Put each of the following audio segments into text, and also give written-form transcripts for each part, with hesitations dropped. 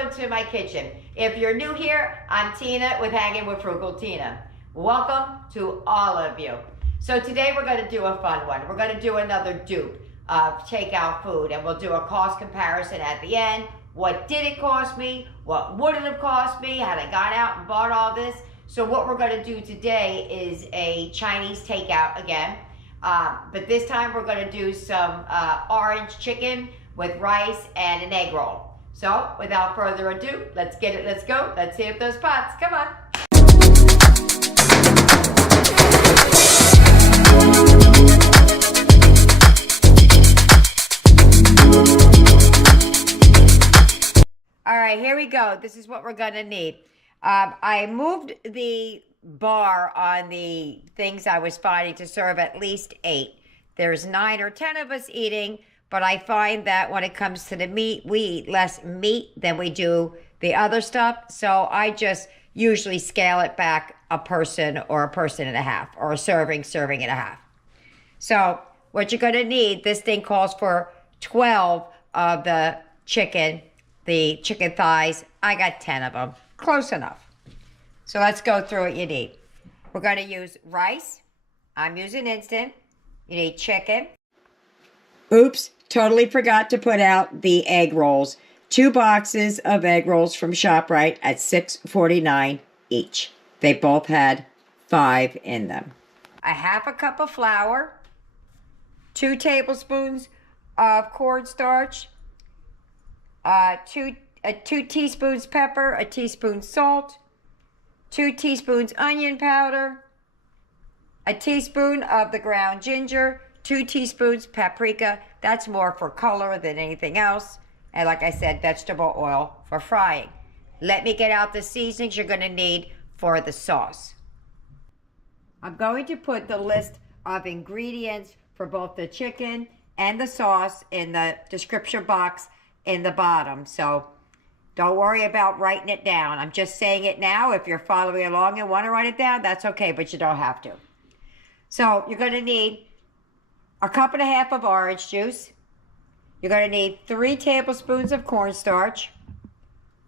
welcome to my kitchen. If you're new here, I'm Tina with Hanging with Frugal Tina. Welcome to all of you. So today we're going to do a fun one. We're going to do another dupe of takeout food, and we'll do a cost comparison at the end. What did it cost me? What would it have cost me had I gone out and bought all this? So what we're going to do today is a Chinese takeout again. But this time we're going to do some orange chicken with rice and an egg roll. So without further ado, let's get it, let's go. Let's hit those pots, come on. All right, here we go. This is what we're gonna need. I moved the bar on the things I was finding to serve at least 8. There's 9 or 10 of us eating, but I find that when it comes to the meat, we eat less meat than we do the other stuff. So I just usually scale it back a person or a person and a half, or a serving and a half. So what you're gonna need, this thing calls for 12 of the chicken thighs. I got 10 of them, close enough. So let's go through what you need. We're gonna use rice. I'm using instant. You need chicken. Oops, totally forgot to put out the egg rolls. 2 boxes of egg rolls from ShopRite at $6.49 each. They both had 5 in them. A half a cup of flour, 2 tablespoons of cornstarch, 2 teaspoons pepper, a teaspoon salt, 2 teaspoons onion powder, a teaspoon of the ground ginger, 2 teaspoons paprika. That's more for color than anything else. And like I said, vegetable oil for frying. Let me get out the seasonings you're going to need for the sauce. I'm going to put the list of ingredients for both the chicken and the sauce in the description box in the bottom. So don't worry about writing it down. I'm just saying it now. If you're following along and want to write it down, that's okay, but you don't have to. So you're going to need a cup and a half of orange juice. You're going to need 3 tablespoons of cornstarch,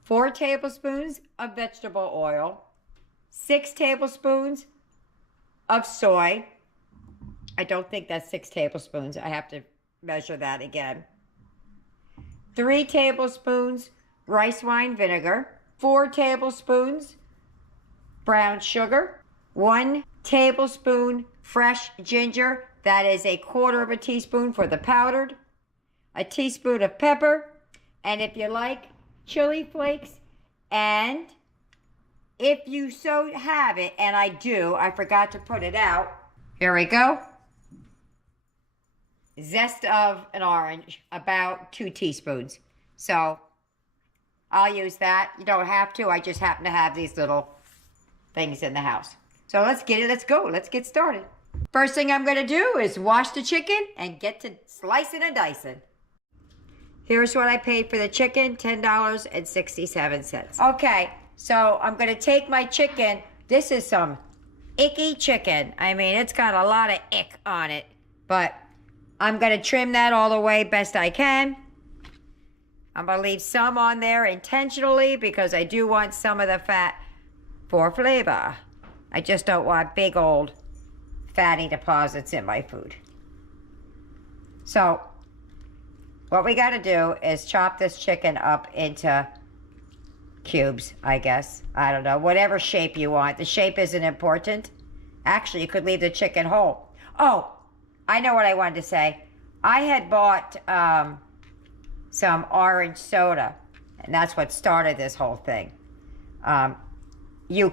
4 tablespoons of vegetable oil, 6 tablespoons of soy. I don't think that's 6 tablespoons. I have to measure that again. 3 tablespoons rice wine vinegar, 4 tablespoons brown sugar, 1 tablespoon fresh ginger. That is a 1/4 teaspoon for the powdered, a teaspoon of pepper, and if you like, chili flakes, and if you so have it, and I do, I forgot to put it out. Here we go. Zest of an orange, about 2 teaspoons. So I'll use that. You don't have to. I just happen to have these little things in the house. So let's get it. Let's go. Let's get started. First thing I'm going to do is wash the chicken and get to slicing and dicing. Here's what I paid for the chicken, $10.67. Okay, so I'm going to take my chicken. This is some icky chicken. I mean, it's got a lot of ick on it, but I'm going to trim that all the way best I can. I'm going to leave some on there intentionally because I do want some of the fat for flavor. I just don't want big old fatty deposits in my food. So what we got to do is chop this chicken up into cubes, I guess. I don't know, whatever shape you want. The shape isn't important. Actually, you could leave the chicken whole. Oh, I know what I wanted to say. I had bought some orange soda, and that's what started this whole thing. You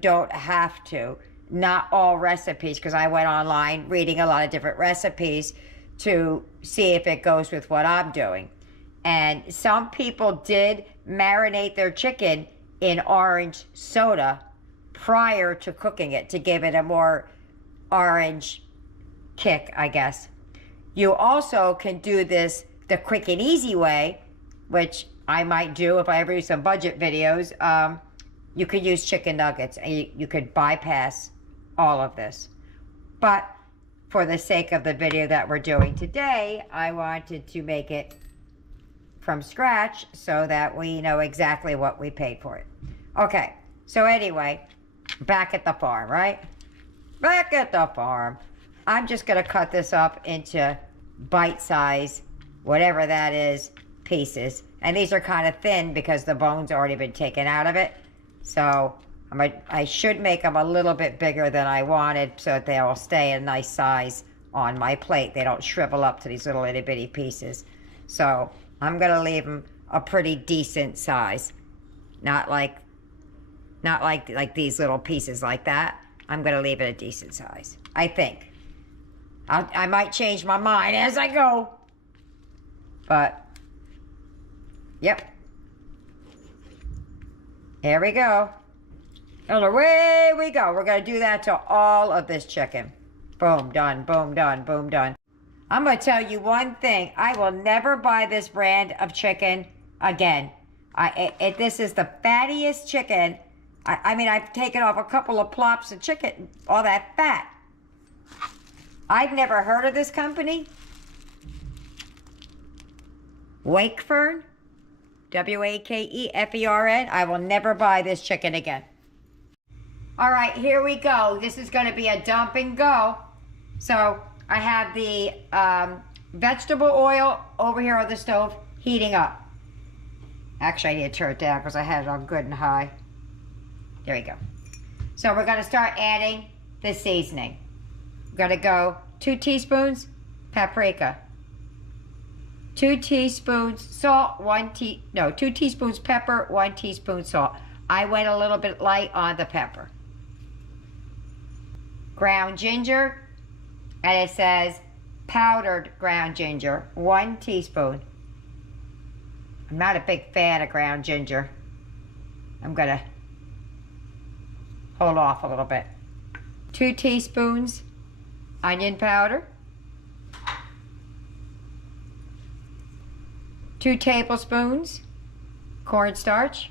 don't have to. Not all recipes, because I went online reading a lot of different recipes to see if it goes with what I'm doing. And some people did marinate their chicken in orange soda prior to cooking it to give it a more orange kick, I guess. You also can do this the quick and easy way, which I might do if I ever do some budget videos. You could use chicken nuggets, and you could bypass all of this. But for the sake of the video that we're doing today, I wanted to make it from scratch so that we know exactly what we paid for it. Okay, so anyway, back at the farm, right? Back at the farm. I'm just gonna cut this up into bite size, whatever that is, pieces. And these are kind of thin because the bone's already been taken out of it. So I should make them a little bit bigger than I wanted so that they'll stay a nice size on my plate. They don't shrivel up to these little itty bitty pieces. So I'm gonna leave them a pretty decent size. Not like these little pieces like that. I'm gonna leave it a decent size, I think. I might change my mind as I go. But, yep. Here we go. And away we go. We're going to do that to all of this chicken. Boom, done, boom, done, boom, done. I'm going to tell you one thing. I will never buy this brand of chicken again. This is the fattiest chicken. I mean, I've taken off a couple of plops of chicken, all that fat. I've never heard of this company. Wakefern, Wakefern. I will never buy this chicken again. All right, here we go. This is going to be a dump and go. So I have the vegetable oil over here on the stove heating up. Actually, I need to turn it down because I had it on good and high. There we go. So we're going to start adding the seasoning. We're going to go 2 teaspoons paprika, 2 teaspoons salt, 2 teaspoons pepper, 1 teaspoon salt. I went a little bit light on the pepper. Ground ginger, and it says powdered ground ginger, 1 teaspoon. I'm not a big fan of ground ginger. I'm gonna hold off a little bit. 2 teaspoons onion powder, 2 tablespoons cornstarch,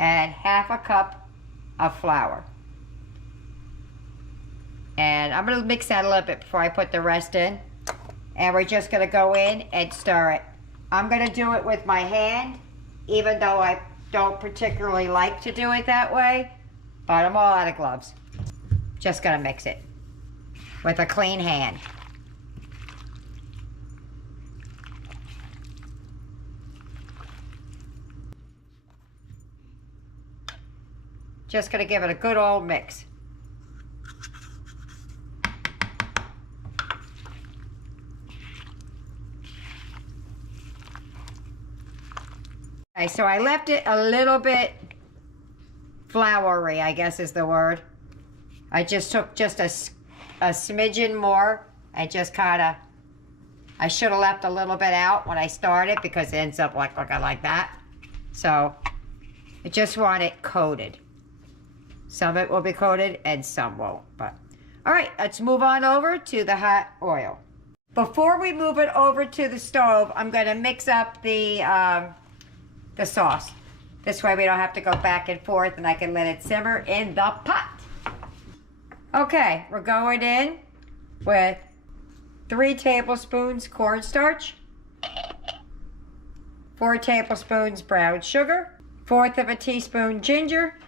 and half a cup of flour. And I'm going to mix that a little bit before I put the rest in. And we're just going to go in and stir it. I'm going to do it with my hand, even though I don't particularly like to do it that way. But I'm all out of gloves. Just going to mix it with a clean hand. Just going to give it a good old mix. Okay, so I left it a little bit floury, I guess is the word. I just took just a smidgen more and just kind of, I should have left a little bit out when I started because it ends up looking like that. So I just want it coated. Some of it will be coated and some won't. But all right, let's move on over to the hot oil. Before we move it over to the stove, I'm going to mix up the sauce. This way we don't have to go back and forth and I can let it simmer in the pot. Okay, we're going in with 3 tablespoons cornstarch, 4 tablespoons brown sugar, 1/4 of a teaspoon ginger.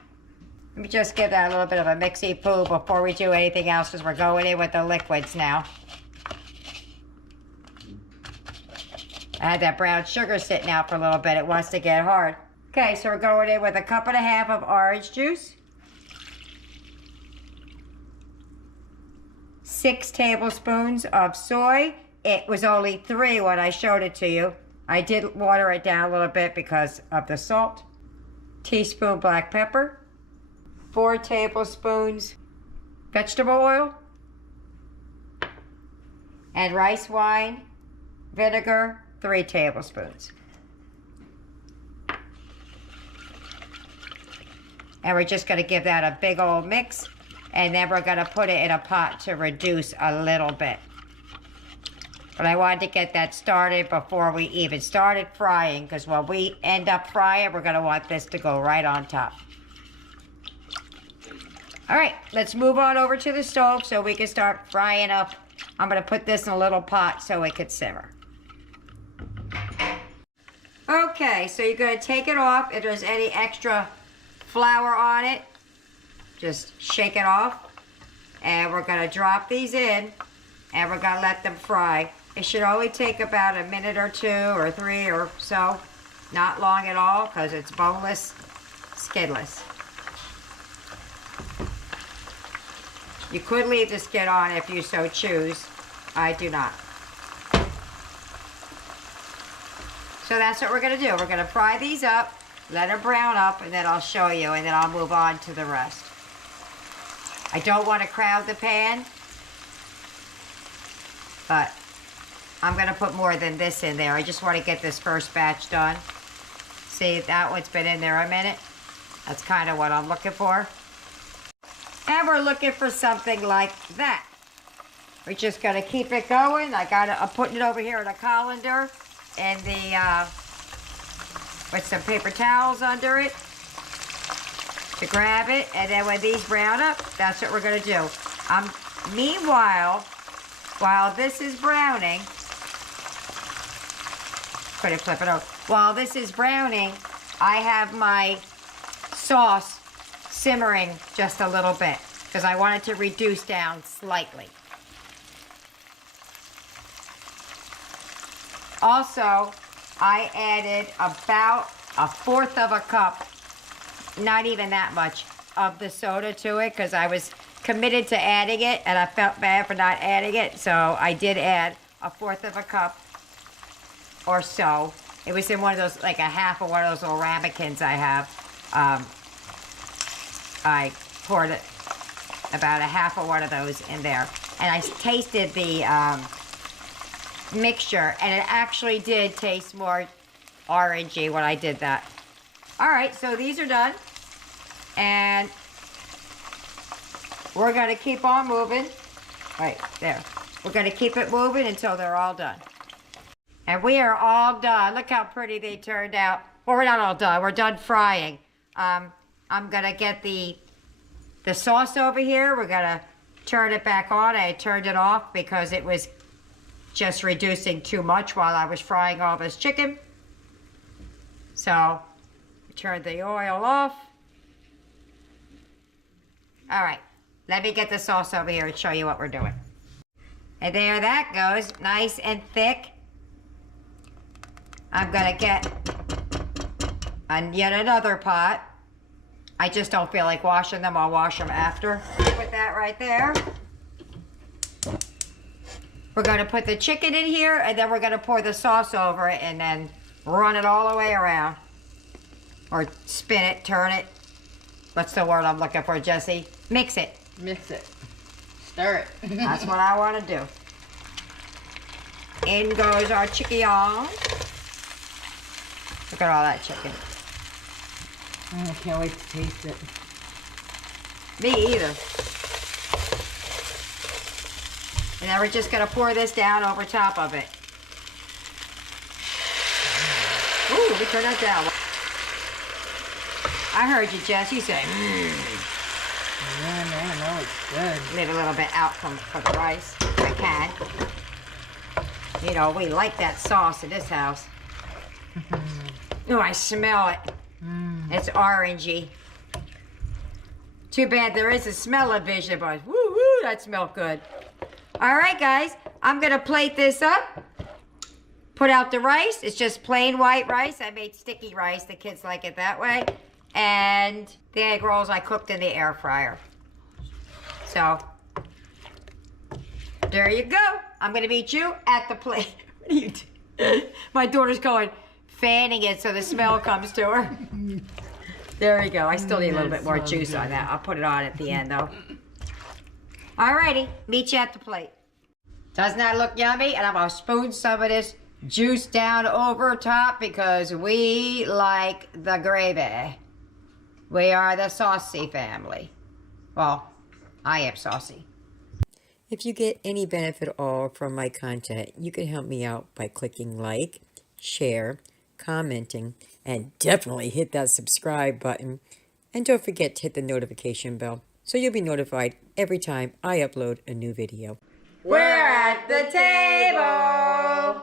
Let me just give that a little bit of a mixy-poo before we do anything else because we're going in with the liquids now. I had that brown sugar sitting out for a little bit. It wants to get hard. Okay, so we're going in with 1.5 cups of orange juice, 6 tablespoons of soy. It was only 3 when I showed it to you. I did water it down a little bit because of the salt. Teaspoon black pepper, 4 tablespoons vegetable oil, and rice wine vinegar, 3 tablespoons. And we're just going to give that a big old mix, and then we're going to put it in a pot to reduce a little bit. But I wanted to get that started before we even started frying, because when we end up frying, we're going to want this to go right on top. All right, let's move on over to the stove so we can start frying up. I'm going to put this in a little pot so it could simmer. Okay, so you're going to take it off. If there's any extra flour on it, just shake it off. And we're going to drop these in, and we're going to let them fry. It should only take about a minute or 2 or 3 or so. Not long at all, because it's boneless, skinless. You could leave the skin on if you so choose. I do not. So that's what we're going to do. We're going to fry these up, let them brown up, and then I'll show you, and then I'll move on to the rest. I don't want to crowd the pan, but I'm going to put more than this in there. I just want to get this first batch done. See, that one's been in there a minute. That's kind of what I'm looking for. And we're looking for something like that. We're just going to keep it going. I'm putting it over here in a colander and with some paper towels under it to grab it. And then when these brown up, that's what we're going to do. Meanwhile, while this is browning, flip it over. While this is browning, I have my sauce simmering just a little bit because I want it to reduce down slightly. Also, I added about 1/4 of a cup, not even that much, of the soda to it because I was committed to adding it and I felt bad for not adding it, so I did add 1/4 of a cup or so. It was in one of those, like a half of one of those little ramekins I have. I poured about a half of one of those in there. And I tasted the mixture, and it actually did taste more orangey when I did that. All right, so these are done. And we're going to keep on moving. Right there. We're going to keep it moving until they're all done. And we are all done. Look how pretty they turned out. Well, we're not all done. We're done frying. I'm going to get the sauce over here. We're going to turn it back on. I turned it off because it was just reducing too much while I was frying all this chicken. So, turn the oil off. All right. Let me get the sauce over here and show you what we're doing. And there that goes. Nice and thick. I'm going to get yet another pot. I just don't feel like washing them. I'll wash them after. Put that right there. We're going to put the chicken in here, and then we're going to pour the sauce over it and then run it all the way around. Or spin it, turn it. What's the word I'm looking for, Jessie? Mix it. Mix it. Stir it. That's what I want to do. In goes our chicken. Look at all that chicken. I can't wait to taste it. Me either. And then we're just going to pour this down over top of it. Ooh, let me turn that down. I heard you, Jess. You say, Yeah, man, that looks good. Leave a little bit out for the rice. If I can. You know, we like that sauce in this house. Oh, I smell it. It's orangey. Too bad there is a smell-o-vision, but woo-woo, that smells good. All right, guys, I'm going to plate this up. Put out the rice. It's just plain white rice. I made sticky rice. The kids like it that way. And the egg rolls I cooked in the air fryer. So, there you go. I'm going to meet you at the plate. What are you doing? My daughter's going, fanning it so the smell comes to her. There you go. I still need a little bit more juice on that. I'll put it on at the end, though. Alrighty. Meet you at the plate. Doesn't that look yummy? And I'm going to spoon some of this juice down over top because we like the gravy. We are the saucy family. Well, I am saucy. If you get any benefit at all from my content, you can help me out by clicking like, share, commenting, and definitely hit that subscribe button. And don't forget to hit the notification bell so you'll be notified every time I upload a new video. We're at the table.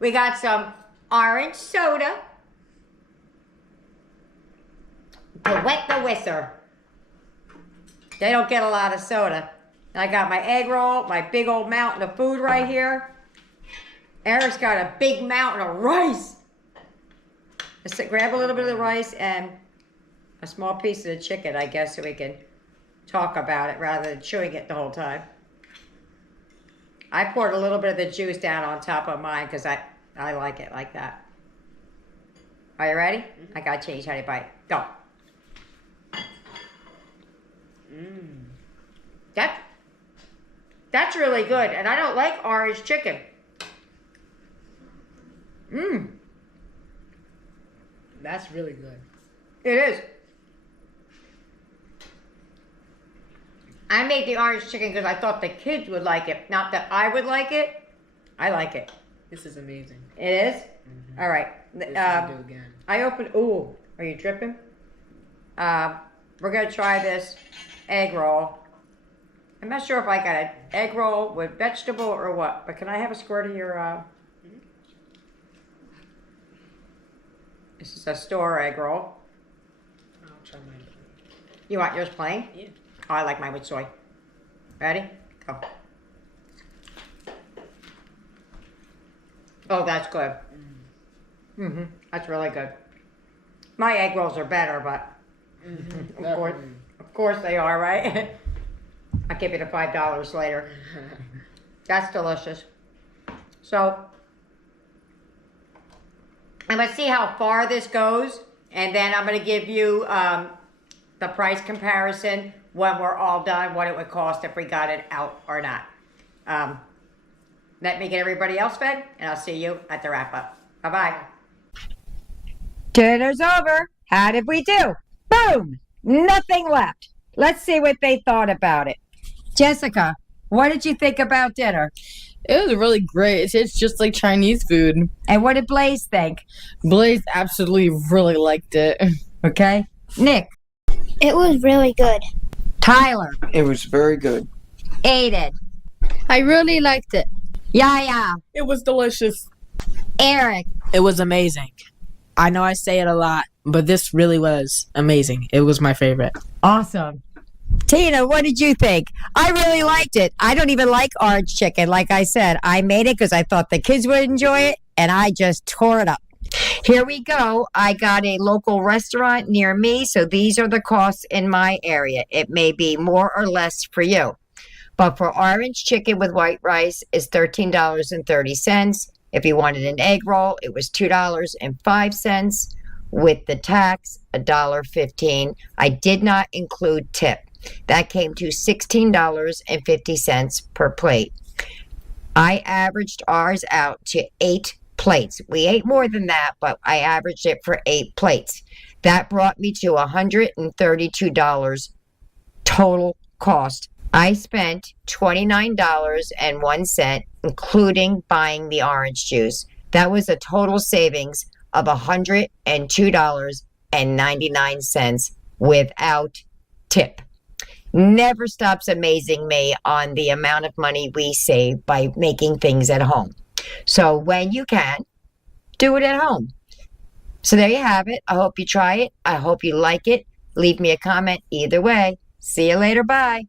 We got some orange soda to wet the whistle. They don't get a lot of soda. I got my egg roll, my big old mountain of food right here. Eric's got a big mountain of rice. Let's grab a little bit of the rice and a small piece of the chicken, I guess, so we can talk about it rather than chewing it the whole time. I poured a little bit of the juice down on top of mine because I like it like that. Are you ready? I gotta change how you bite. Go. That's really good, and I don't like orange chicken. That's really good. It is. I made the orange chicken because I thought the kids would like it. Not that I would like it. I like it. This is amazing. It is? All right. This is a do again. I opened... Ooh, are you dripping? We're going to try this egg roll. I'm not sure if I got an egg roll with vegetable or what, but can I have a squirt of your... This is a store egg roll. I'll try mine. You want yours plain? Yeah. Oh, I like mine with soy. Ready? Go. Oh, that's good. That's really good. My egg rolls are better, but of course they are, right? I'll give you the $5 later. That's delicious. So, I'm going to see how far this goes, and then I'm going to give you the price comparison when we're all done, what it would cost if we got it out or not. Let me get everybody else fed, and I'll see you at the wrap-up. Bye-bye. Dinner's over. How did we do? Boom! Nothing left. Let's see what they thought about it. Jessica, what did you think about dinner? It was really great. It tastes just like Chinese food. And what did Blaze think? Blaze absolutely really liked it. Okay. Nick. It was really good. Tyler. It was very good. Aiden. I really liked it. Yaya. It was delicious. Eric. It was amazing. I know I say it a lot, but this really was amazing. It was my favorite. Awesome. Tina, what did you think? I really liked it. I don't even like orange chicken. Like I said, I made it because I thought the kids would enjoy it, and I just tore it up. Here we go. I got a local restaurant near me, so these are the costs in my area. It may be more or less for you. But for orange chicken with white rice, it's $13.30. If you wanted an egg roll, it was $2.05. With the tax, $1.15. I did not include tip. That came to $16.50 per plate. I averaged ours out to 8 plates. We ate more than that, but I averaged it for 8 plates. That brought me to $132 total cost. I spent $29.01, including buying the orange juice. That was a total savings of $102.99 without tip. Never stops amazing me on the amount of money we save by making things at home. So when you can, do it at home. So there you have it. I hope you try it. I hope you like it. Leave me a comment either way. See you later. Bye.